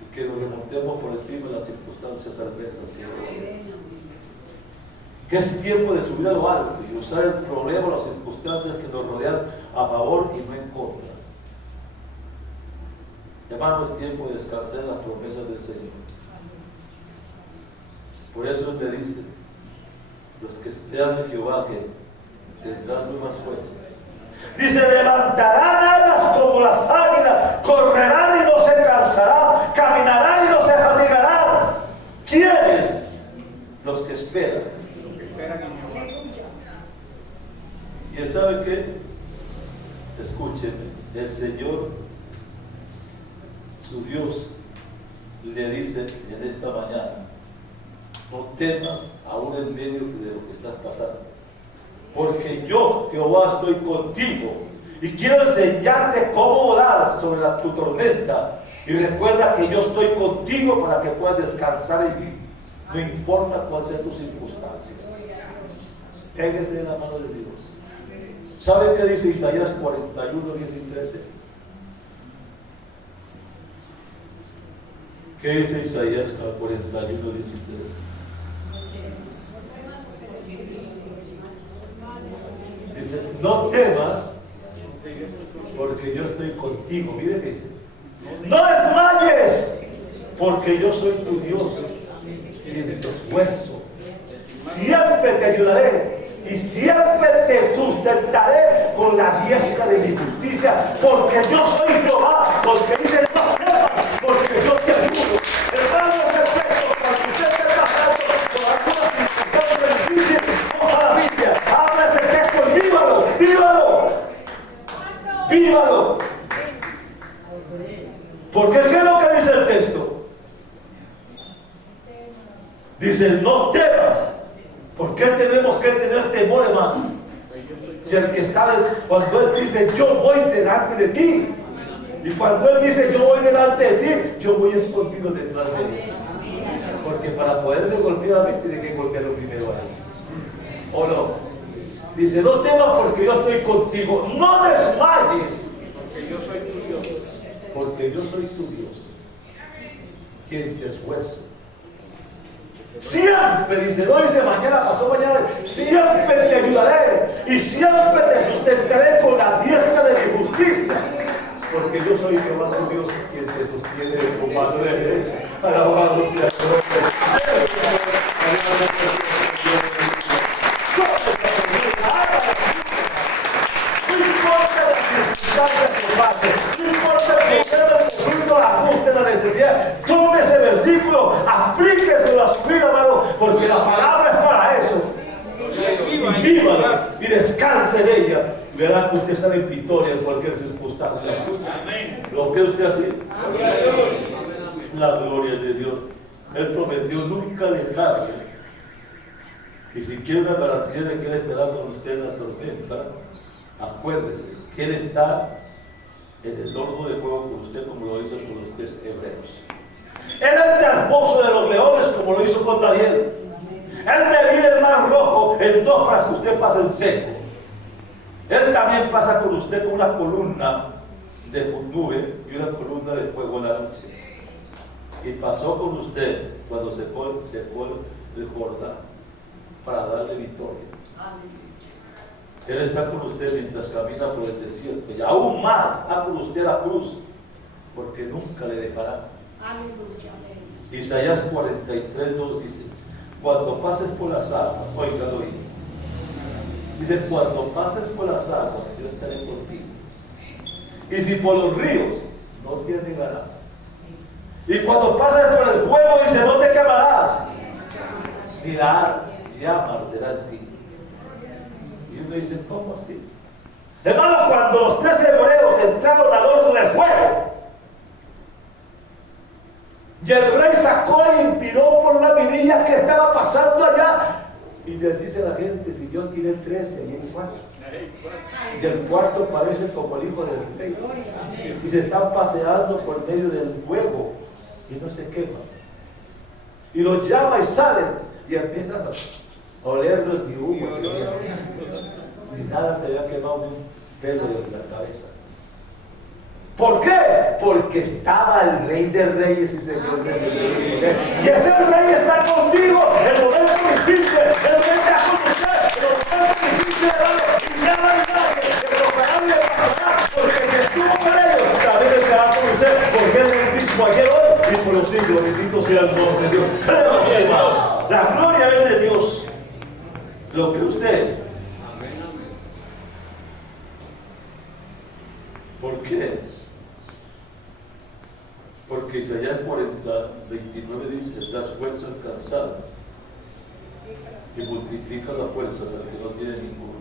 y que nos remontemos por encima de las circunstancias adversas que nos rodean. Que es tiempo de subir a lo alto y usar el problema o las circunstancias que nos rodean a favor y no en contra. Hermano, es tiempo de descansar en las promesas del Señor. Por eso Él le dice: los que esperan en Jehová, que tendrán nuevas fuerzas. Dice: levantarán alas como las águilas, correrán y no se cansarán, caminarán y no se fatigarán. ¿Quiénes? Los que esperan. ¿Y él sabe qué? Escúcheme, el Señor, su Dios, le dice en esta mañana: no temas aún en medio de lo que estás pasando, porque yo, Jehová, estoy contigo y quiero enseñarte cómo volar sobre tu tormenta Y recuerda que yo estoy contigo para que puedas descansar en mí. No importa cuáles sean tus circunstancias. Pégese de la mano de Dios. ¿Saben qué dice Isaías 41, 10 y 13? ¿Qué dice Isaías 41, 10 y 13? Dice, no temas, porque yo estoy contigo. Mire que dice, no desmayes, porque yo soy tu Dios y en tus huesos siempre te ayudaré y siempre te sustentaré con la diestra de mi justicia, porque yo soy Jehová. Porque dice, no temas, porque yo te ayudo. Hermano, ese texto, cuando usted esté pasando por algunas circunstancias difíciles, coja la Biblia, habla ese texto y vívalo, vívalo, vívalo. Porque ¿qué es lo que dice el texto? Dice, no temas. ¿Por qué tenemos que tener temor, hermano? Si el que está, cuando Él dice, yo voy delante de ti. Y cuando Él dice, yo voy delante de ti, yo voy escondido detrás de Él. Porque para poderme golpear a mí, tiene que golpearlo primero a Él. ¿O no? Dice, no temas porque yo estoy contigo. No desmayes. Porque yo soy tu Dios. Porque yo soy tu Dios. Quien te esfuerza. Siempre, dice, no dice mañana, pasó mañana, siempre te ayudaré y siempre te sustentaré con la diestra de mi justicia, porque yo soy Jehová tu Dios, quien te sostiene con mano derecha. Alabado sea el nombre. No importa las circunstancias que pasen, no importa el problema, el conflicto, la angustia, la necesidad, tome ese versículo, aplíqueselo a su vida, hermano, porque la palabra es para eso. Y vívala y descanse en ella. Verá que usted sale en victoria en cualquier circunstancia. ¿Lo que usted así? La gloria de Dios. Él prometió nunca dejarle. Y si quiere una garantía de que Él estará con usted en la tormenta, acuérdese que Él está en el horno de fuego con usted, como lo hizo con los 3 hebreos. Era el hermoso de los leones, como lo hizo con Daniel. Él divide el mar rojo en 2 para que usted pase en seco. Él también pasa con usted con una columna de nube y una columna de fuego en la noche. Y pasó con usted cuando secó el Jordán para darle victoria. Él está con usted mientras camina por el desierto. Y aún más, va con usted a la cruz, porque nunca le dejará. Isaías 43, 2 dice, cuando pases por las aguas, oígalo bien. Dice, cuando pases por las aguas, yo estaré contigo. Y si por los ríos, no te anegarás. Y cuando pases por el fuego, dice, no te quemarás. Ni la llama arderá en ti. Y uno dice, ¿cómo así? Hermanos, cuando los 3 hebreos entraron al horno de fuego, y el rey sacó y inspiró por una mirilla que estaba pasando allá. Y les dice a la gente, si yo tiré 13 y hay 4. Y el cuarto parece como el hijo del rey. Y se están paseando por medio del fuego y no se queman. Y los llama y salen y empiezan a olerlos ni humo, ni nada se había quemado ni un pelo de la cabeza. ¿Por qué? Porque estaba el Rey de Reyes y Señor de Señores. Y ese Rey está contigo en el momento difícil. Él está con usted en el momento difícil, hermano. Y ya no hay nadie que lo hará ni le pasará. Porque si estuvo con ellos, también estará con usted. Porque Él es el mismo ayer, hoy y por los siglos. Bendito sea el nombre de Dios. Creemos, hermanos. La gloria es de Dios. Lo que usted. ¿Por qué? Porque Isaías 40, 29 dice, das fuerzas al cansado y multiplica las fuerzas al que no tiene ninguno.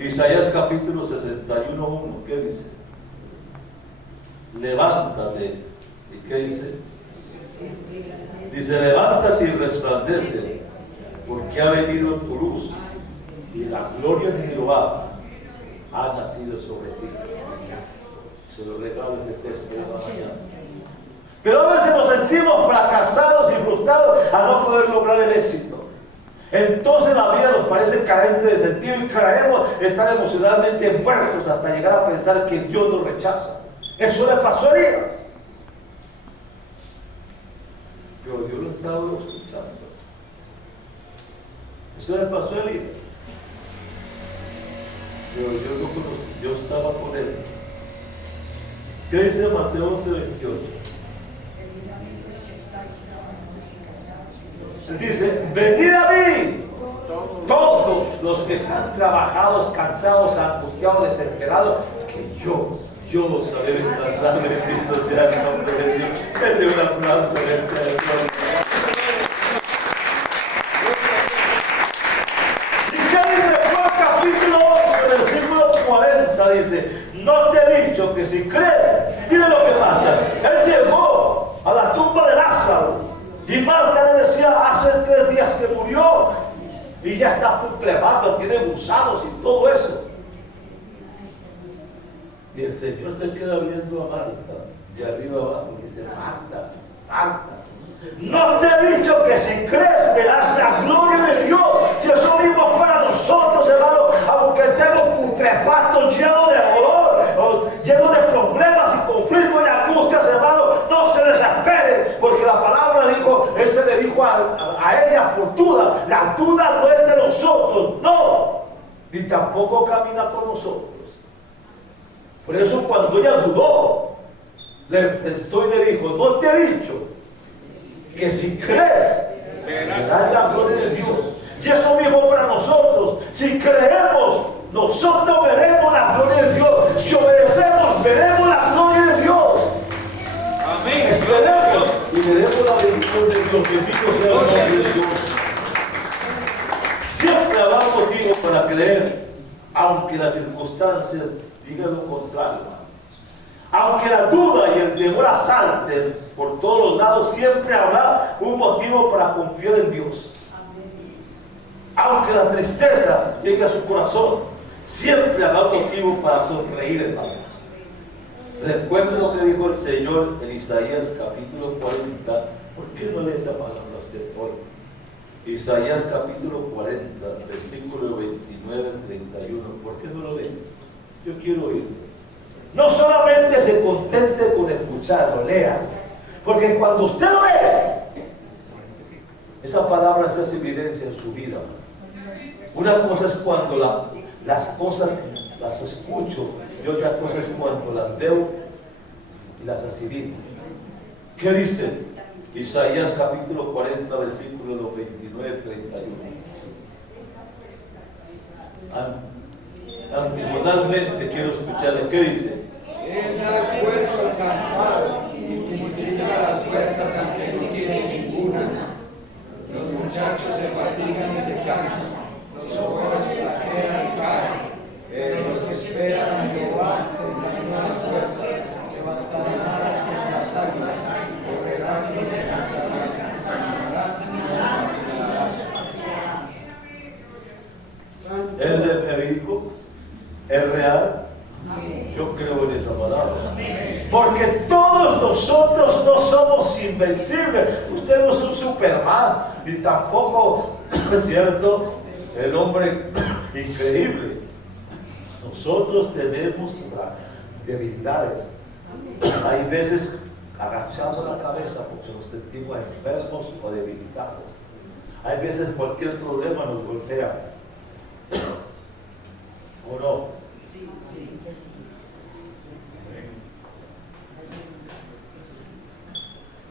Isaías capítulo 61, 1, ¿qué dice? Levántate. ¿Y qué dice? Dice, levántate y resplandece, porque ha venido tu luz y la gloria de Jehová ha nacido sobre ti. Se lo regalo ese texto de la mañana. Pero a veces nos sentimos fracasados y frustrados a no poder lograr el éxito. Entonces la vida nos parece carente de sentido y creemos estar emocionalmente muertos hasta llegar a pensar que Dios nos rechaza. Eso le pasó a Elías. Pero Dios lo estaba escuchando. Eso le pasó a Elías. Pero Dios estaba con él. ¿Qué dice Mateo 11:28? Dice, venid a mí, todos los que están trabajados, cansados, angustiados, desesperados, que yo los haré descansar. Bendito sea el nombre de Dios. Denle un aplauso de Dios. ¿Y qué dice Juan capítulo 8, versículo 40? Dice, no te he dicho que si crees, mira lo que pasa. Él llegó a la tumba de Lázaro. Y Marta le decía, hace 3 días que murió y ya está putrefacto, tiene gusanos y todo eso. Y el Señor se queda viendo a Marta, de arriba abajo, y dice, Marta, Marta, no te he dicho que si crees verás la gloria de Dios. Y eso mismo para nosotros, hermano, aunque estemos putrefactos, llenos de dolor, llenos de problemas y conflictos y angustias, hermano, no se desesperen, porque la palabra dijo, él se le dijo a ella por duda. La duda no es de nosotros, no, ni tampoco camina con nosotros. Por eso cuando ella dudó, le enfrentó y le dijo, no te he dicho que si crees, verás la gloria de Dios. Y eso mismo para nosotros, si creemos, nosotros veremos la gloria de Dios. Si obedecemos, veremos la gloria de Dios. Amén. Creemos y veremos la bendición de Dios. Bendito sea el nombre de Dios. Siempre habrá motivo para creer, aunque las circunstancias digan lo contrario. Aunque la duda y el temor asalten por todos los lados, siempre habrá un motivo para confiar en Dios. Aunque la tristeza llegue a su corazón, siempre habrá un motivo para sonreír, hermanos. Recuerda lo que dijo el Señor en Isaías capítulo 40. ¿Por qué no lee esa palabra usted hoy? Isaías capítulo 40, versículo 29 al 31. ¿Por qué no lo lee? Yo quiero oírlo. No solamente se contente con escucharlo, lea. Porque cuando usted lo lee, esa palabra se hace evidencia en su vida. Una cosa es cuando las cosas las escucho y otra cosa es cuando las veo y las asimilo. ¿Qué dice? Isaías capítulo 40, versículos 29 al 31. Antimonalmente quiero escucharle. ¿Qué dice? Él da esfuerzo al cansado y multiplica las fuerzas al que no tiene ningunas. Los muchachos se fatigan y se cansan, los jóvenes flaquean y caen, pero los que esperan a Jehová tendrán nuevas fuerzas, levantarán alas como las águilas, correrán y no se cansarán, caminarán y no se fatigarán. ¿Es de verídico? ¿Es real? Yo creo en esa palabra. Porque todos nosotros no somos invencibles. Usted no es un Superman, ni tampoco es cierto el hombre increíble. Nosotros tenemos debilidades. Hay veces agachamos la cabeza porque nos sentimos enfermos o debilitados. Hay veces cualquier problema nos golpea. ¿O no?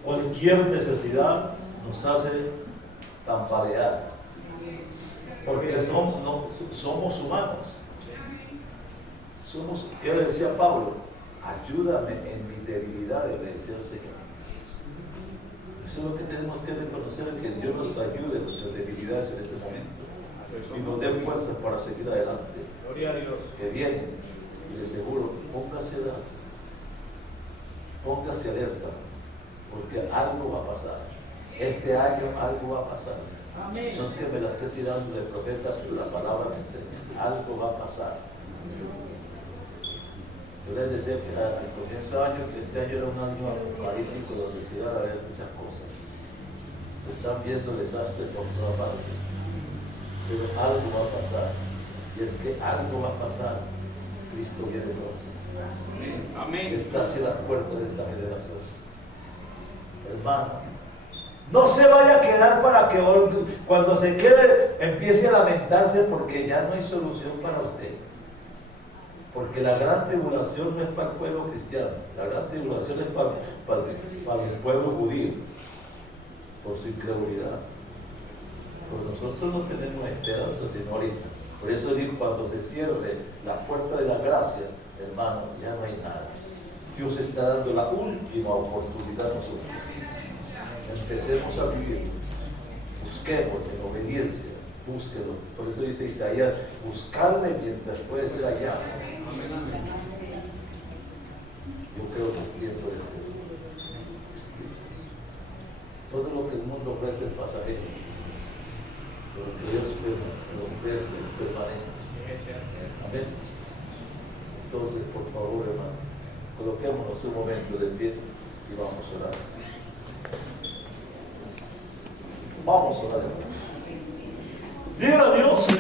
Cualquier necesidad nos hace tambalear, porque somos humanos. ¿Qué le decía Pablo? Ayúdame en mis debilidades, le decía el Señor. Eso es lo que tenemos que reconocer, que Dios nos ayude en nuestras debilidades en este momento y nos dé fuerza para seguir adelante. Gloria a Dios. Que viene, y de seguro, póngase alerta, porque algo va a pasar. Este año algo va a pasar. No es que me la esté tirando de profeta, pero la palabra me enseña. Algo va a pasar. Yo les decía que al comienzo de año, que este año era un año apocalíptico donde se iban a ver muchas cosas. Se están viendo desastres por toda parte. Pero algo va a pasar. Y es que algo va a pasar. Cristo viene pronto. Amén. Está hacia la puerta de esta generación. Hermano, no se vaya a quedar para que cuando se quede empiece a lamentarse porque ya no hay solución para usted. Porque la gran tribulación no es para el pueblo cristiano, la gran tribulación es para el pueblo judío, por su incredulidad. Pero nosotros no tenemos esperanza sino ahorita. Por eso digo, cuando se cierre la puerta de la gracia, hermano, ya no hay nada. Dios está dando la última oportunidad a nosotros. Empecemos a vivir, busquemos en obediencia, búsquelo. Por eso dice Isaías, buscarle mientras puede ser hallado. Yo creo que es tiempo de hacerlo. Es tiempo. Todo lo que el mundo ofrece es pasajero, pero lo que Dios ofrece es permanente. Amén. Entonces, por favor, hermano, coloquémonos un momento de pie y vamos a orar. Vamos a orar. Dígale a Dios.